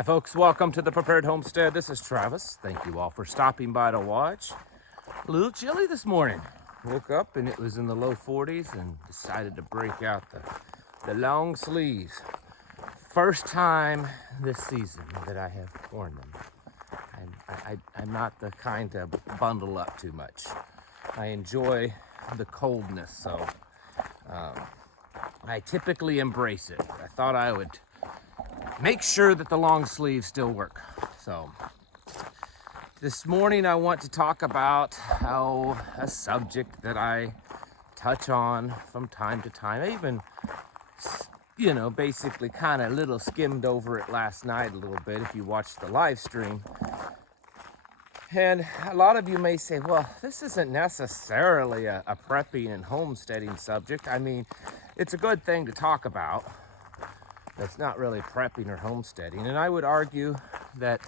Hi folks, welcome to the Prepared Homestead. This is Travis. Thank you all for stopping by to watch. A little chilly this morning. Woke up and it was in the low 40s and decided to break out the long sleeves. First time this season that I have worn them. I'm not the kind to bundle up too much. I enjoy the coldness, so I typically embrace it. I thought I would make sure that the long sleeves still work. So this morning I want to talk about a subject that I touch on from time to time. I even, basically kind of little skimmed over it last night a little bit if you watched the live stream. And a lot of you may say, well, this isn't necessarily a prepping and homesteading subject. I mean, it's a good thing to talk about. It's not really prepping or homesteading. And I would argue that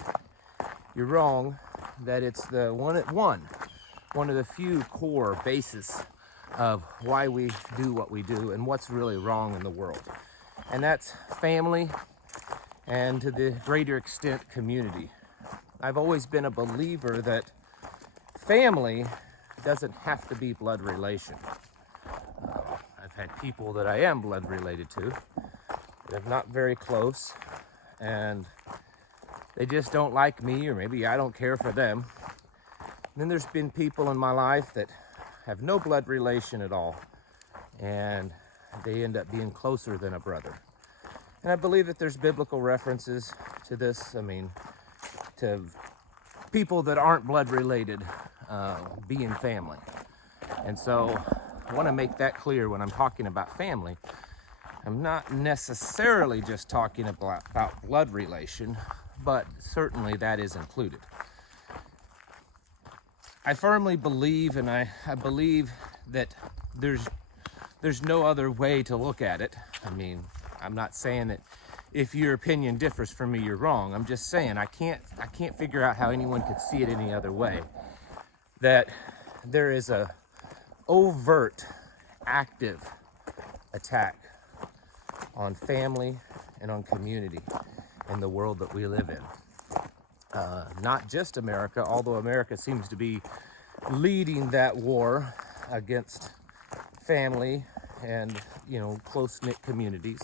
you're wrong, that it's one of the few core bases of why we do what we do and what's really wrong in the world. And that's family and, to the greater extent, community. I've always been a believer that family doesn't have to be blood relation. I've had people that I am blood related to. They're not very close, and they just don't like me, or maybe I don't care for them. And then there's been people in my life that have no blood relation at all, and they end up being closer than a brother. And I believe that there's biblical references to this. I mean, to people that aren't blood related being family. And so I want to make that clear when I'm talking about family. I'm not necessarily just talking about blood relation, but certainly that is included. I firmly believe, and I believe that there's no other way to look at it. I mean, I'm not saying that if your opinion differs from me, you're wrong. I'm just saying I can't figure out how anyone could see it any other way. That there is a overt, active attack on family and on community in the world that we live in. Not just America, although America seems to be leading that war against family and, close-knit communities.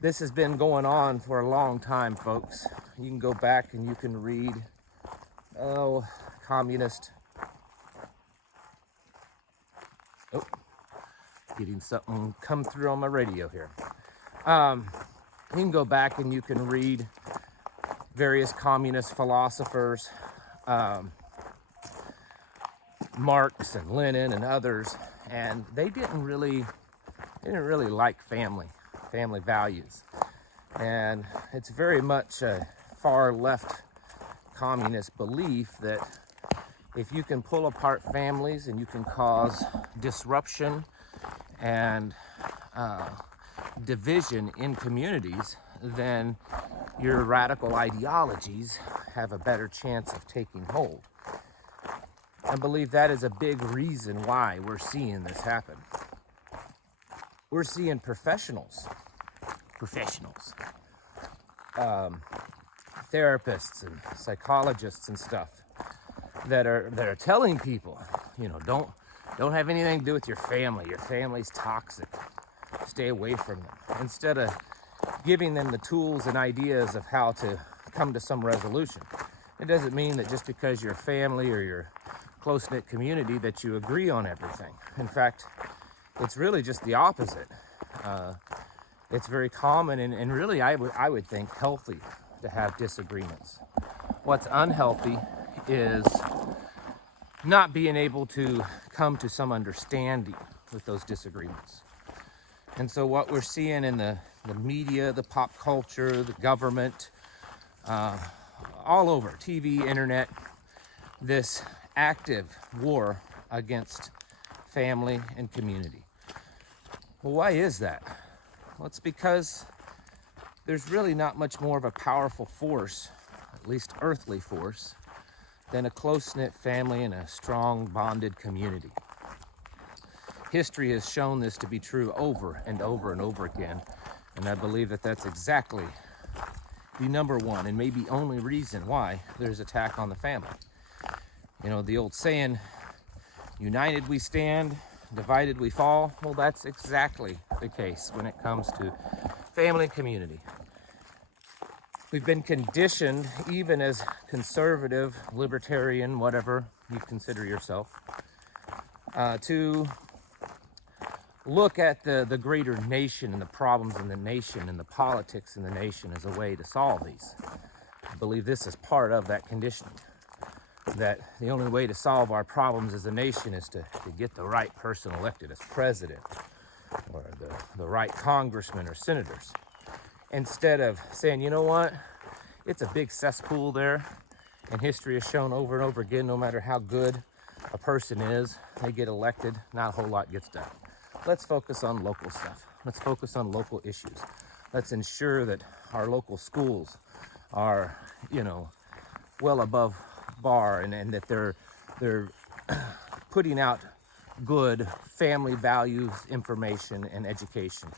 This has been going on for a long time, folks. You can go back and you can read, communist. Oh, getting something come through on my radio here. You can go back and you can read various communist philosophers, Marx and Lenin and others, and they didn't really like family values. And it's very much a far left communist belief that if you can pull apart families and you can cause disruption and division in communities, then your radical ideologies have a better chance of taking hold. I believe that is a big reason why we're seeing this happen. We're seeing professionals, therapists and psychologists and stuff that are telling people, don't have anything to do with your family. Your family's toxic. Stay away from them. Instead of giving them the tools and ideas of how to come to some resolution. It doesn't mean that just because you're family or your close-knit community that you agree on everything. In fact, it's really just the opposite. It's very common and really I would think healthy to have disagreements. What's unhealthy is not being able to come to some understanding with those disagreements. And so what we're seeing in the media, the pop culture, the government, all over, TV, internet, this active war against family and community. Well, why is that? Well, it's because there's really not much more of a powerful force, at least earthly force, than a close-knit family and a strong bonded community. History has shown this to be true over and over and over again, and I believe that that's exactly the number one and maybe only reason why there's attack on the family. You know, the old saying, united we stand, divided we fall. Well, that's exactly the case when it comes to family and community. We've been conditioned, even as conservative, libertarian, whatever you consider yourself, to look at the greater nation and the problems in the nation and the politics in the nation as a way to solve these. I believe this is part of that conditioning, that the only way to solve our problems as a nation is to get the right person elected as president, or the right congressmen or senators, instead of saying, you know what, it's a big cesspool there, and history has shown over and over again, no matter how good a person is, they get elected, not a whole lot gets done. Let's focus on local stuff. Let's focus on local issues. Let's ensure that our local schools are, you know, well above bar, and that they're putting out good family values, information, and education.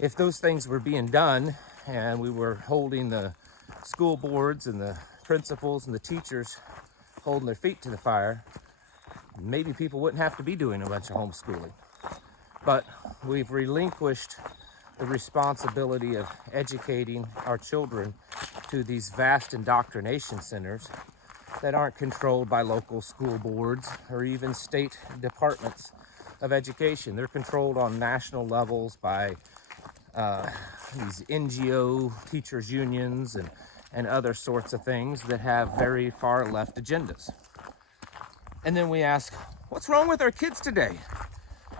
If those things were being done, and we were holding the school boards and the principals and the teachers holding their feet to the fire, maybe people wouldn't have to be doing a bunch of homeschooling. But we've relinquished the responsibility of educating our children to these vast indoctrination centers that aren't controlled by local school boards or even state departments of education. They're controlled on national levels by these NGO teachers unions and other sorts of things that have very far left agendas. And then we ask, what's wrong with our kids today?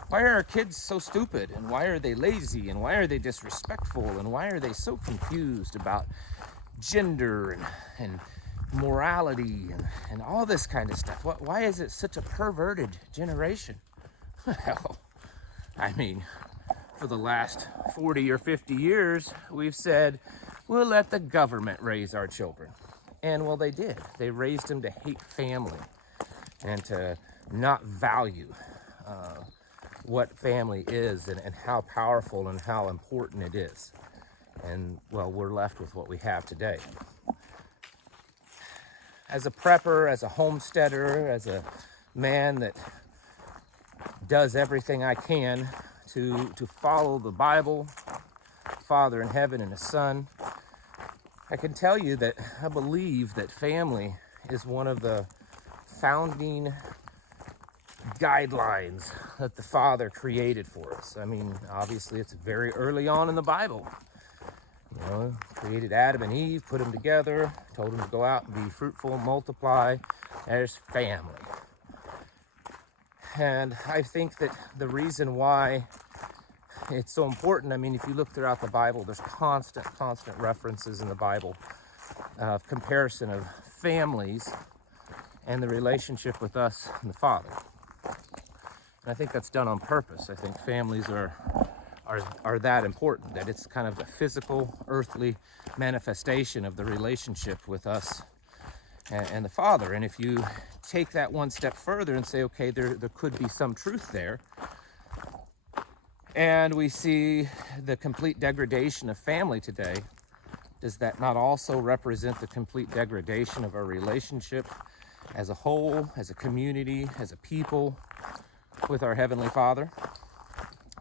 Why are our kids so stupid? And why are they lazy? And why are they disrespectful? And why are they so confused about gender and morality and all this kind of stuff? Why is it such a perverted generation? Well, I mean, for the last 40 or 50 years, we've said, we'll let the government raise our children. And well, they did. They raised them to hate family and to not value what family is and how powerful and how important it is. And well, we're left with what we have today. As a prepper, as a homesteader, as a man that does everything I can to follow the Bible, Father in heaven and His Son, I can tell you that I believe that family is one of the founding guidelines that the Father created for us. I mean, obviously it's very early on in the Bible. You know, created Adam and Eve, put them together, told them to go out and be fruitful, multiply. There's family. And I think that the reason why it's so important, I mean, if you look throughout the Bible, there's constant references in the Bible of comparison of families and the relationship with us and the Father. And I think that's done on purpose. I think families are that important, that it's kind of a physical, earthly manifestation of the relationship with us and the Father. And if you take that one step further and say, okay, there could be some truth there, and we see the complete degradation of family today, does that not also represent the complete degradation of our relationship as a whole, as a community, as a people with our Heavenly Father?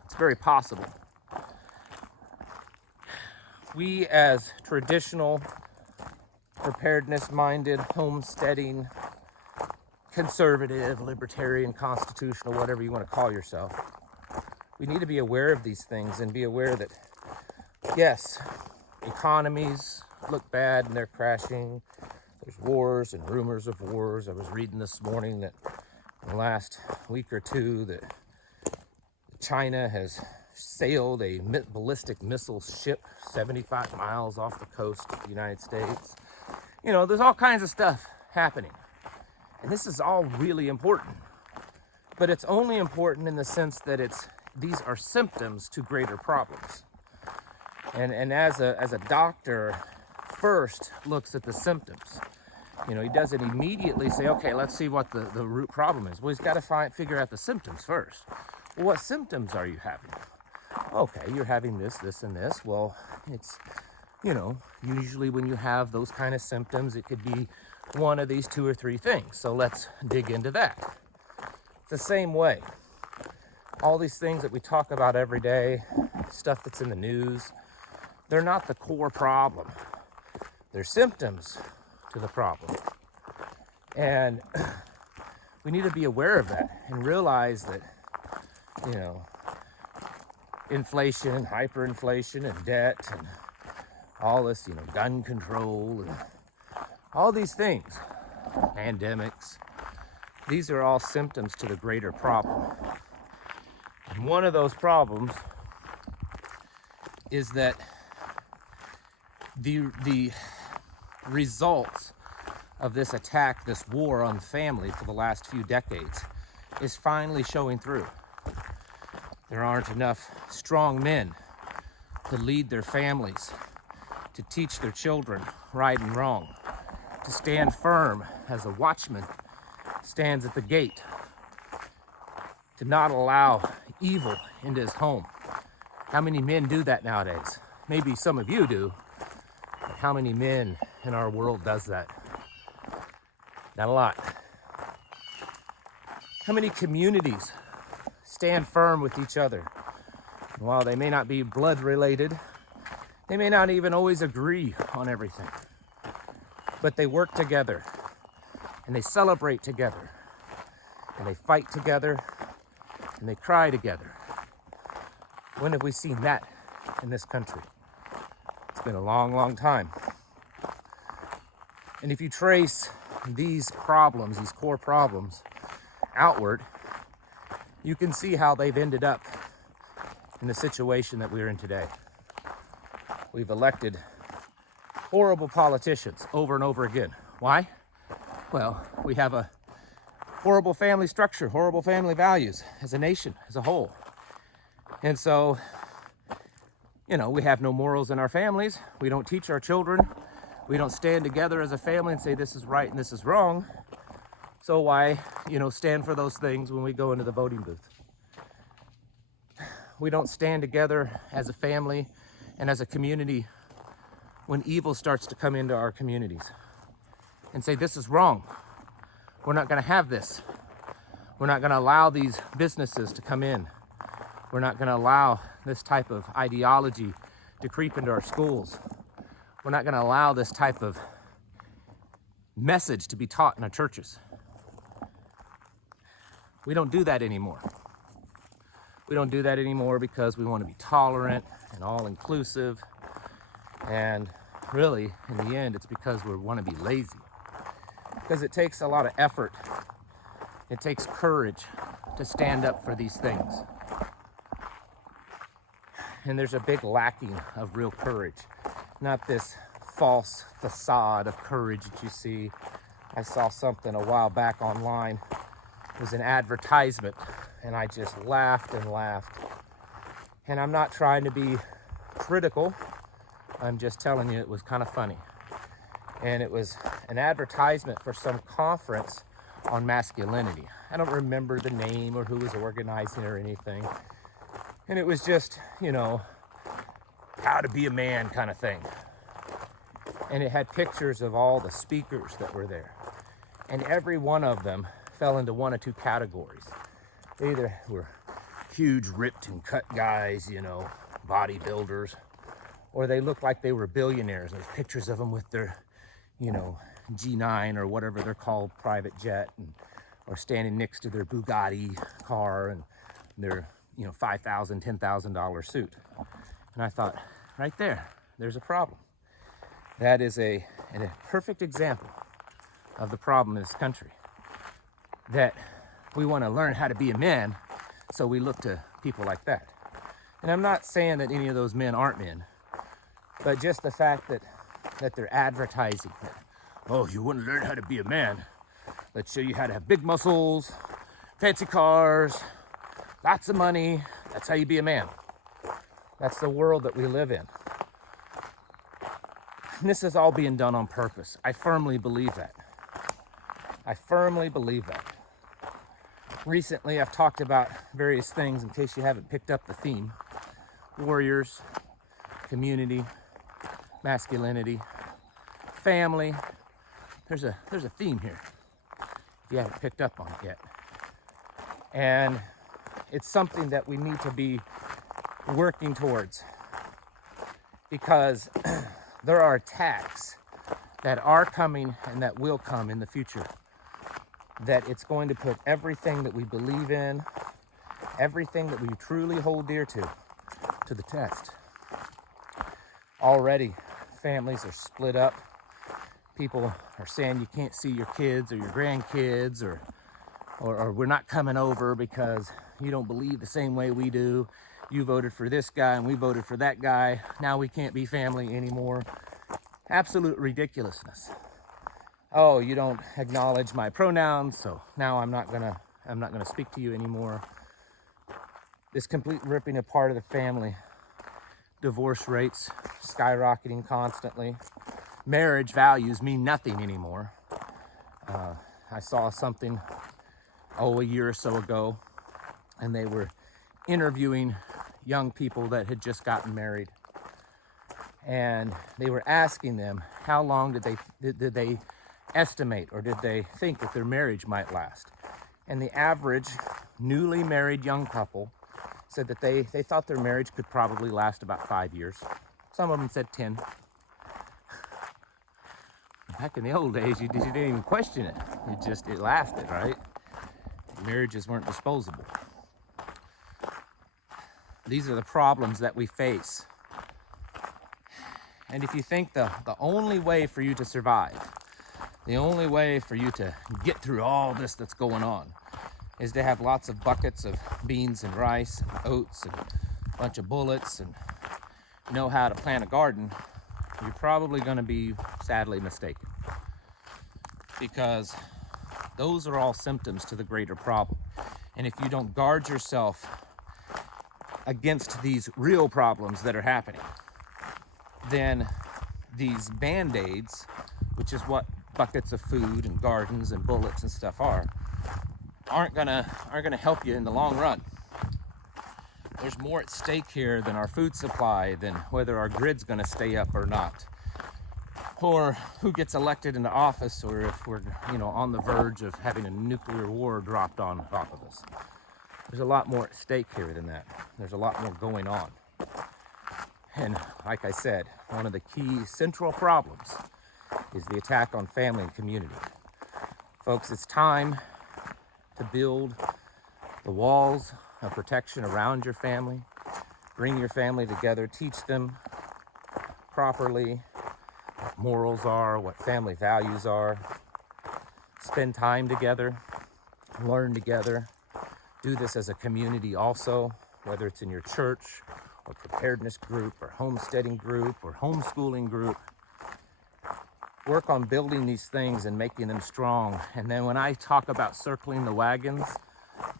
It's very possible. We as traditional, preparedness-minded, homesteading, conservative, libertarian, constitutional, whatever you want to call yourself, we need to be aware of these things and be aware that, yes, economies look bad and they're crashing. There's wars and rumors of wars. I was reading this morning that in the last week or two that China has sailed a ballistic missile ship 75 miles off the coast of the United States. You know, there's all kinds of stuff happening. And this is all really important. But it's only important in the sense that these are symptoms to greater problems. And as a doctor first looks at the symptoms, you know, he doesn't immediately say, okay, let's see what the root problem is. Well, he's got to figure out the symptoms first. Well, what symptoms are you having? Okay, you're having this, and this. Well, it's You know, usually when you have those kind of symptoms, it could be one of these 2 or 3 things. So let's dig into that. It's the same way. All these things that we talk about every day, stuff that's in the news, they're not the core problem. They're symptoms to the problem. And we need to be aware of that and realize that, you know, inflation, hyperinflation, and debt, and all this, you know, gun control, and all these things, pandemics, these are all symptoms to the greater problem. And one of those problems is that the results of this attack, this war on family for the last few decades, is finally showing through. There aren't enough strong men to lead their families, to teach their children right and wrong, to stand firm as a watchman stands at the gate, to not allow evil into his home. How many men do that nowadays? Maybe some of you do, but how many men in our world does that? Not a lot. How many communities stand firm with each other? And while they may not be blood related, they may not even always agree on everything, but they work together and they celebrate together and they fight together and they cry together. When have we seen that in this country? It's been a long, long time. And if you trace these problems, these core problems, outward, you can see how they've ended up in the situation that we're in today. We've elected horrible politicians over and over again. Why? Well, we have a horrible family structure, horrible family values as a nation, as a whole. And so, you know, we have no morals in our families. We don't teach our children. We don't stand together as a family and say this is right and this is wrong. So why, you know, stand for those things when we go into the voting booth? We don't stand together as a family and as a community when evil starts to come into our communities and say this is wrong. We're not going to have this. We're not going to allow these businesses to come in. We're not going to allow this type of ideology to creep into our schools. We're not going to allow this type of message to be taught in our churches. We don't do that anymore. We don't do that anymore because we want to be tolerant and all-inclusive. And really, in the end, it's because we want to be lazy. Because it takes a lot of effort. It takes courage to stand up for these things. And there's a big lacking of real courage. Not this false facade of courage that you see. I saw something a while back online. It was an advertisement, and I just laughed and laughed. And I'm not trying to be critical. I'm just telling you it was kind of funny. And it was an advertisement for some conference on masculinity. I don't remember the name or who was organizing or anything. And it was just, you know, how to be a man kind of thing. And it had pictures of all the speakers that were there. And every one of them fell into one of two categories. They either were huge, ripped and cut guys, you know, bodybuilders, or they looked like they were billionaires. There's pictures of them with their, you know, G9 or whatever they're called, private jet, and, or standing next to their Bugatti car and their, you know, $5,000, $10,000 suit. And I thought, right there, there's a problem. That is a perfect example of the problem in this country. That we want to learn how to be a man, so we look to people like that. And I'm not saying that any of those men aren't men, but just the fact that they're advertising that, oh, you want to learn how to be a man? Let's show you how to have big muscles, fancy cars, lots of money. That's how you be a man. That's the world that we live in. And this is all being done on purpose. I firmly believe that. I firmly believe that. Recently, I've talked about various things in case you haven't picked up the theme. Warriors, community, masculinity, family. There's a theme here, if you haven't picked up on it yet. And it's something that we need to be working towards, because there are attacks that are coming and that will come in the future, that it's going to put everything that we believe in, everything that we truly hold dear to the test. Already, families are split up. People are saying you can't see your kids or your grandkids, or we're not coming over because you don't believe the same way we do. You voted for this guy and we voted for that guy. Now we can't be family anymore. Absolute ridiculousness. Oh, you don't acknowledge my pronouns, so now I'm not gonna speak to you anymore. This complete ripping apart of the family. Divorce rates skyrocketing constantly. Marriage values mean nothing anymore. I saw something, a year or so ago, and they were interviewing young people that had just gotten married. And they were asking them how long did they estimate, or did they think that their marriage might last. And the average newly married young couple said that they thought their marriage could probably last about 5 years. Some of them said 10. Back in the old days, you didn't even question it. It lasted, right? Marriages weren't disposable. These are the problems that we face. And if you think the only way for you to survive, the only way for you to get through all this that's going on, is to have lots of buckets of beans and rice and oats and a bunch of bullets and know how to plant a garden, you're probably going to be sadly mistaken. Because those are all symptoms to the greater problem. And if you don't guard yourself against these real problems that are happening, then these band-aids, which is what buckets of food and gardens and bullets and stuff aren't gonna help you in the long run. There's more at stake here than our food supply, than whether our grid's gonna stay up or not, or who gets elected into office, or if we're on the verge of having a nuclear war dropped on top of us. There's a lot more at stake here than that. There's a lot more going on. And like I said, one of the key central problems is the attack on family and community. Folks, it's time to build the walls of protection around your family. Bring your family together, teach them properly what morals are, what family values are. Spend time together, learn together. Do this as a community also, whether it's in your church or preparedness group or homesteading group or homeschooling group. Work on building these things and making them strong. And then when I talk about circling the wagons,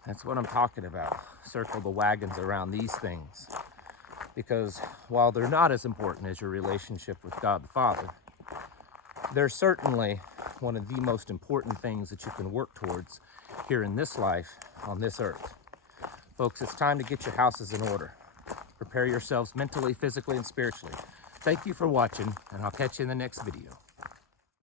that's what I'm talking about. Circle the wagons around these things. Because while they're not as important as your relationship with God the Father, they're certainly one of the most important things that you can work towards here in this life on this earth. Folks, it's time to get your houses in order. Prepare yourselves mentally, physically, and spiritually. Thank you for watching, and I'll catch you in the next video.